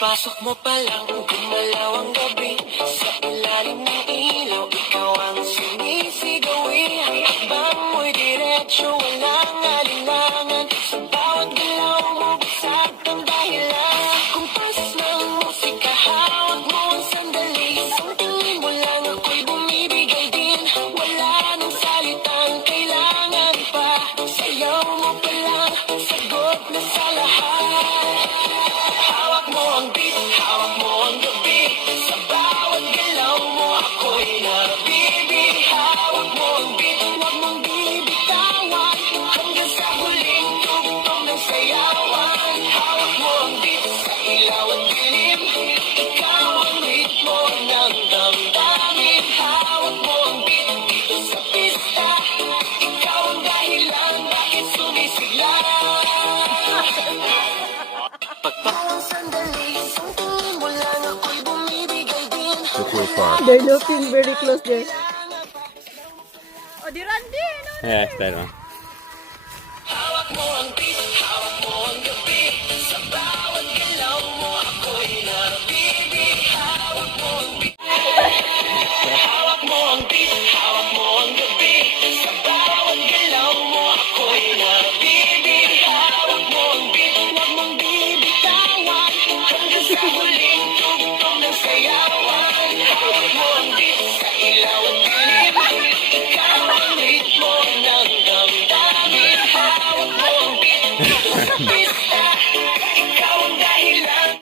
Pagpasok mo pa lang, gumalaw ang gabi. Sa ilalim ng ilaw, ikaw ang sinisigawi. Habang mo'y diretsyo, walang alinlangan. Sa bawat galaw mo, basag ang dahilan. Kumpas ng musika, hawak mo ang sandali. Isang tingin mo lang, ako'y bumibigay din. Wala nang salitang kailangan pa. Sayaw mo pa lang, sagot na sa lahat. Hawak mo ang beat, hawak mo ang gabi. Sa bawat galaw mo, ako'y nabibi. Hawak mo ang beat, huwag mong bibitawan. Hanggang sa huling tugtog ng sayawan. Hawak mo ang beat, sa ilaw at dilim. Ikaw ang ritmo ng damdamin. Hawak mo ang beat, dito sa pista. Ikaw ang dahilan, bakit sumisigla. Pagpawang sandali, isang tingin mo lang, ako'y bumibigay din. Super far. They're looking very close there. Oh, di Randy! No? Yeah, that one. Hawak mo ang beat, hawak mo ang gabi. Sa bawat galaw mo, ako'y nabibi. Hawak mo ang beat. Hawak mo ang beat, hawak mo ang gabi. Sa bawat galaw mo, ako'y nabibi. Hawak mo ang beat, huwag mong bibitawan. Hanggang sa huling tugtog ng sayawan. Hawak mo ang beat, sa ilaw at dilim. Ikaw ang ritmo ng damdamin. Hawak mo ang beat, dito sa pista.